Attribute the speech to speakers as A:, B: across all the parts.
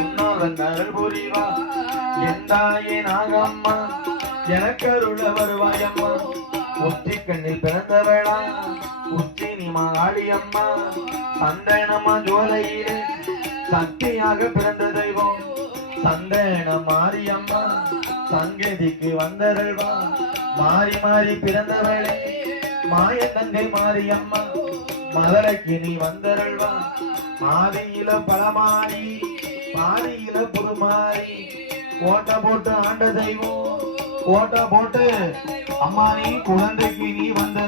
A: உன்னாதன் அருள் புரிவா. எந்தாயே நாகம்மா எனக்கருள வருவாயம்மா. உச்சி கண்ணில் பிறந்தவளா உச்சி நீ மாகாளியம்மா சந்தனமா ஜோலையிலே சக்தியாக பிறந்த தெய்வம். சந்தன மாரியம்மா சங்கதிக்கு வந்தருள்வா. மாறி மாறி பிறந்தவளே மாய தங்கை மாரியம்மா. மதுரைக்கு நீ வந்தருள்வா. ஆதியில பலமாடி பாதியில புதுமாரி ஓட்ட போட்டு ஆண்ட தெய்வம். ஓட்ட போட்டு அம்மா நீ குழந்தைக்கு நீ வந்த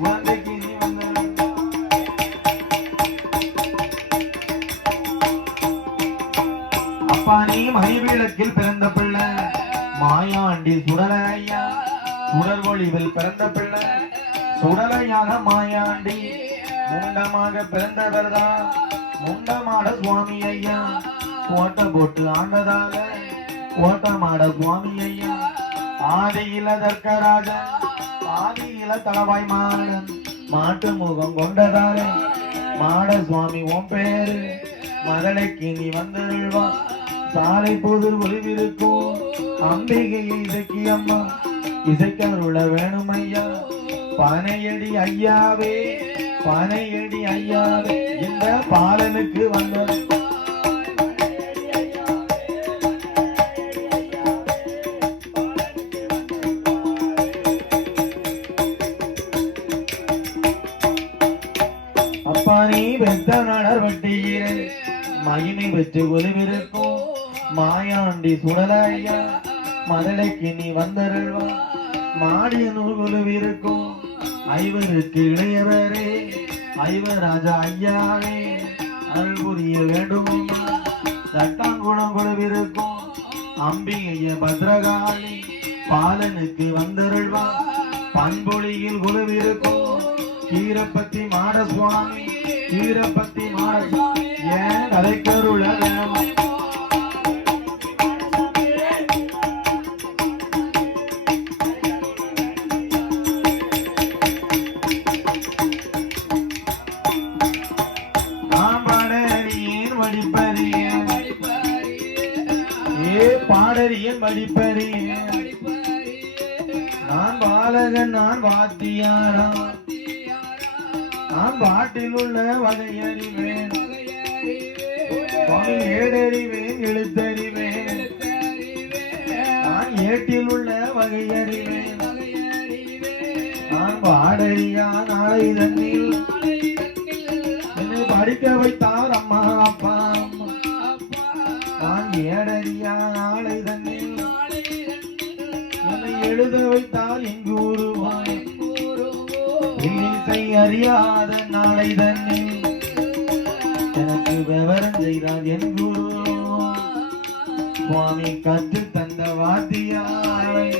A: குழந்தைக்கு நீ வந்தரு அப்பா நீ மகிழ்விளக்கில் பிறந்த பிள்ளை. மாயாண்டி சுடலையா சுடல் ஒளிவில் பிறந்த பிள்ளை. சுடலையாக மாயாண்டி. முண்டமாக பிறந்தவர்தான் முண்டமாட சுவாமி ஐயா. கோட்டை போட்டு ஆண்டதால கோட்டமாட சுவாமி ஐயா. ஆதியில தர்க்கராஜன் ஆதியில தலவாய் மாடன் மாட்டு முகம் கொண்டதாலே மாட சுவாமி உன் பேரு. மதலைக்கு நீ வந்தருள்வா. சாலை பொது ஒளிவிருக்கும். அம்பிகையை இசைக்கு அம்மா. இசைக்கருள வேணும் ஐயா பனையடி ஐயாவே. பனையடி ஐயாவே இந்த பாலனுக்கு வந்தது அப்பா நீ வெத்த நடர் வட்டியிலே மகிமை வச்சு ஒளிவிருக்கும் மாயாண்டி சுடலையா மதலைக்கு நீ வந்தருள்வா. மாடிய நூல் ஒளிவிருக்கும் ஐவருக்கு இளையவரே ஐவராஜா ஐயாவே அருள் புரிய வேண்டும்? சட்டாங்குணம் குழுவிருக்கும் அம்பிகைய பத்ரகாளி பாலனுக்கு வந்தருள்வா. பண்பொழியில் குழுவிருக்கும் கீரப்பத்தி மாடசுவாமி கீரப்பத்தி மாட ஏன் கலைக்கருள வேணும்? வாத்தியாரா? நான் பாட்டில் உள்ள வகையறிவேன். சுவாமி ஏடறிவேன் எழுத்தறிவேன். நான் ஏட்டில் உள்ள வகையறிவேன். நான் பாடறியா நாளை தண்ணில் என்னை படிக்க வைத்தான் அறியாத நாளை தன்னை எனக்கு விவரம் செய்தார் என் குரு. சுவாமி கற்று தந்த வாத்தியாரை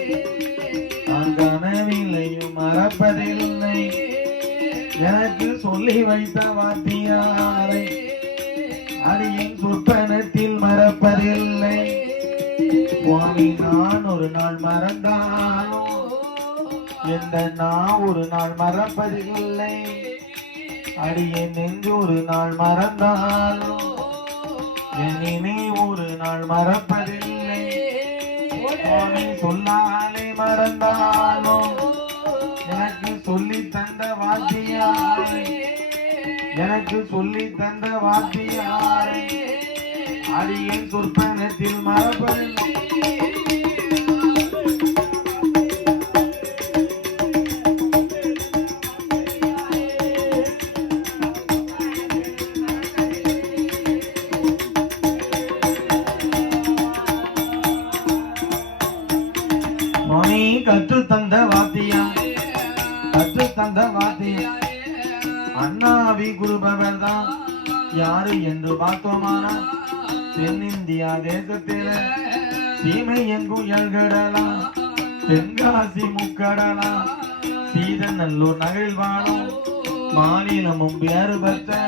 A: நான் கனவிலையும் மறப்பதில்லை. எனக்கு சொல்லி வைத்த வாத்தியாரை அடியின் சொற்பனத்தில் மறப்பதில்லை. சுவாமி நான் ஒரு நாள் மறந்தாலும் எந்த நான் ஒரு நாள் மறப்பதில்லை. அடியே நெஞ்சு ஒரு நாள் மறந்தாலும் என் இனி ஒரு நாள் மறப்பதில்லை. சுவாமி சொல்லாலே மறந்தாலும் எனக்கு சொல்லி தந்த வாத்தியாரை எனக்கு சொல்லி தந்த வாத்தியாரை அடியின் சொற்பனத்தில் மறப்பதில்லை. ஆதி குருபவர் தான் யாரு என்று பார்த்தோமானா தென்னிந்தியா தேசத்தில சீமை எங்கும் எல்கடலாம் தென்காசி முக்கடலாம் சீதநல்லூர் நகரில் வாழும் மாநிலமும் வேறு பெற்ற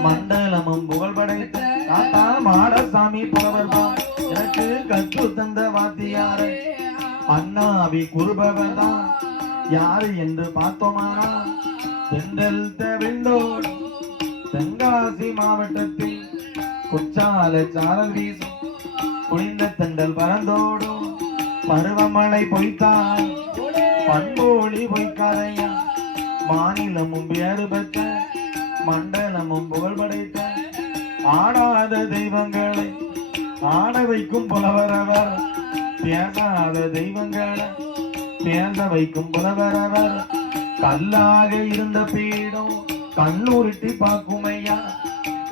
A: மண்டலமும் புகழ் படைத்த தாத்தா மாடசாமி புலவர் தான் எனக்கு கற்று தந்த வாத்தியாரை அண்ணாவி குருபவர் தான் யாரு என்று பார்த்தோமானா தென்றல் தவிழ்ந்தோடும் தென்காசி மாவட்டத்தில் குற்றால சாரல் வீசும். குளிர்ந்த தண்டல் பறந்தோடும் பருவமழை பொய்த்தால் பண்போழி பொய்க்காதையா? மாநிலமும் பேறு பெற்ற மண்டலமும் புகழ் படைத்த ஆடாத தெய்வங்களை ஆட வைக்கும் புலவரவர். பேசாத தெய்வங்களை பேச வைக்கும் புலவரவர். கல்லாக இருந்த பீடம் கண்ணுருட்டி பார்க்கும் ஐயா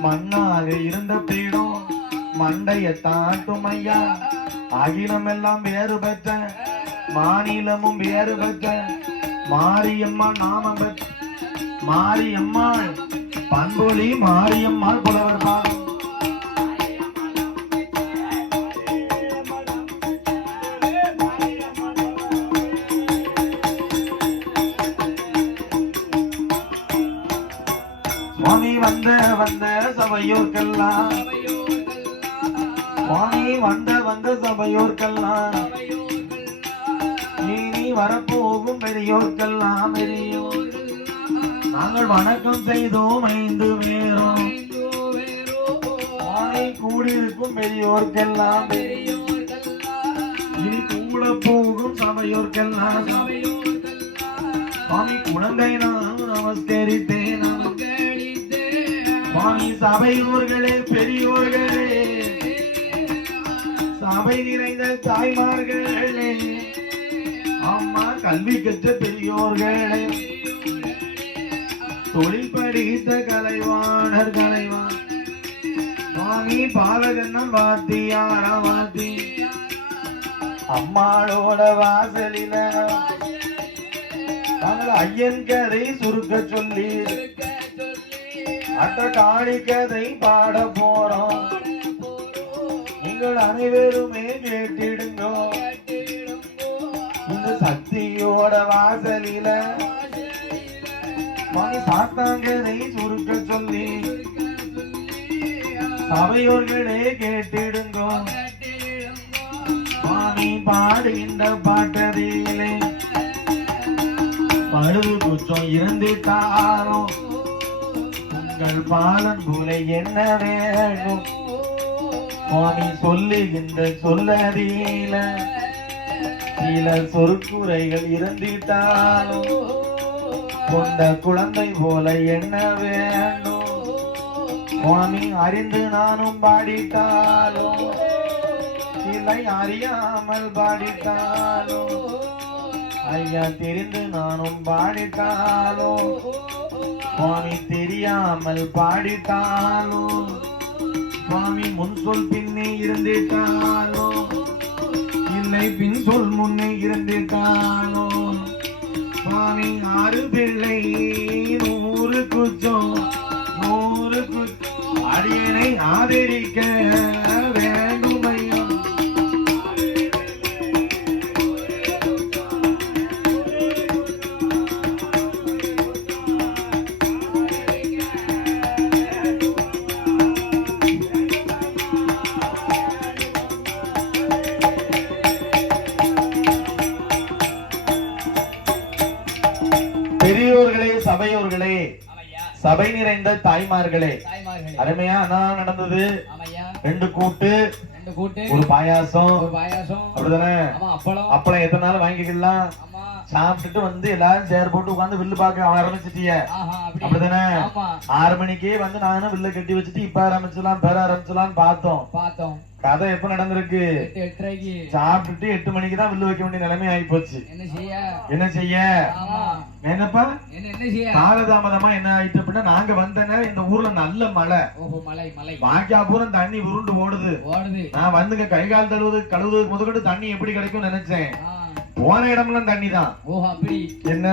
A: மண்ணாக இருந்த பீடம் மண்டைய தாட்டுமையா? அகிலம் எல்லாம் வேறு பெற்ற மாநிலமும் வேறு பெற்ற மாரியம்மா நாமம் பெற்ற மாரியம்மாள் பண்பொழி மாரியம்மாள் புலவர் பாடும் சுவாமி வந்த வந்த சபையோர்க்கெல்லாம். சுவாமி வந்த வந்த சபையோர்க்கெல்லாம். நீ வரப்போகும் பெரியோர்க்கெல்லாம். பெரியோர் நாங்கள் வணக்கம் செய்தோம் ஐந்து பேரும். சுவாமி கூடியிருக்கும் பெரியோர்க்கெல்லாம். பெரியோர். இனி கூட போகும் சபையோர்க்கெல்லாம். சுவாமி குழந்தை நான் நமஸ்கரித்தேன். சுவாமி சபையூர்களே பெரியோர்களே. சபை நிறைந்த தாய்மார்களே. அம்மா கல்வி கற்ற பெரியோர்களே. தொழில் படித்த கலைவாணர் கலைவான் சுவாமி பாலகண்ணன் வாத்தியாரா வாத்தி அம்மாளோட வாசலில நாங்கள் ஐயன் கதை சுருக்க சொல்லி. அந்த காணி கதை பாட போறோம். நீங்கள் அனைவருமே கேட்டிடுங்க. இந்த சக்தியோட வாசலில மணி சாத்தாங்கதை சுருக்க சொல்லி சபையோர்களே கேட்டிடுங்க. சுவாமி பாடுகின்ற பாட்டதிலே பழுது குற்றம் தாரோ உங்கள் பாலன் போல என்ன வேணும்? சுவாமி சொல்லுகின்ற சொல்லதீல சில சொற்குறைகள் இருந்திட்டாலும் கொண்ட குழந்தை போல என்ன வேண்டும் சுவாமி அறிந்து நானும் பாடித்தாலும் இல்லை அறியாமல் பாடித்தாலும் ஐயா தெரிந்து நானும் பாடித்தாலும் சுவாமி தெரியாமல் பாடிட்டாலும் சுவாமி முன் சொல் பின்னே இருந்திட்டாலும் இல்லை பின் சொல் முன்னே இருந்திட்டாலும் சுவாமி ஆறு பிள்ளை நூறு குச்சம் நூறு குச்சம் அடியனை ஆதரிக்க பெரியோர்களே சபையோர்களே சபை நிறைந்த தாய்மார்களே. அருமையா அதான் நடந்தது. ரெண்டு கூட்டு ஒரு பாயாசம். அப்படிதானே
B: அப்பளம்
A: எத்தனை நாள் வாங்கிக்கலாம்? சாப்பிட்டுட்டு வந்து எல்லாரும் சேர் போட்டு உட்கார்ந்து வில்லு பார்க்க ஆரம்பிச்சிட்டிய. அப்படிதானே? ஆறு மணிக்கே வந்து நானும் வில்ல கட்டி வச்சுட்டு இப்ப ஆரம்பிச்சலாம் பெற ஆரம்பிச்சலாம்னு பார்த்தோம்.
B: பார்த்தோம்.
A: கதை எப்ப நடந்திருக்கு? சாப்பிட்டுட்டு எட்டு மணிக்கு தான் வில்லு வைக்க வேண்டிய நிலைமை ஆகி போச்சு
B: என்ன செய்ய?
A: என்ன செய்ய?
B: ஆமா.
A: என்னப்பா?
B: என்ன என்ன செய்ய?
A: காலதாமதமா என்ன ஆயிட்டு அப்படின்னா நாங்க வந்த நேரம் இந்த ஊர்ல நல்ல மழை. வாக்கியா பூரம் தண்ணி உருண்டு ஓடுது. நான் வந்துங்க கை கால் தழுவுது கழுவுது முதற்கொண்டு தண்ணி எப்படி கிடைக்கும் நினைச்சேன். போன இடமெல்லாம் தண்ணி தான்
B: ஓ
A: என்ன?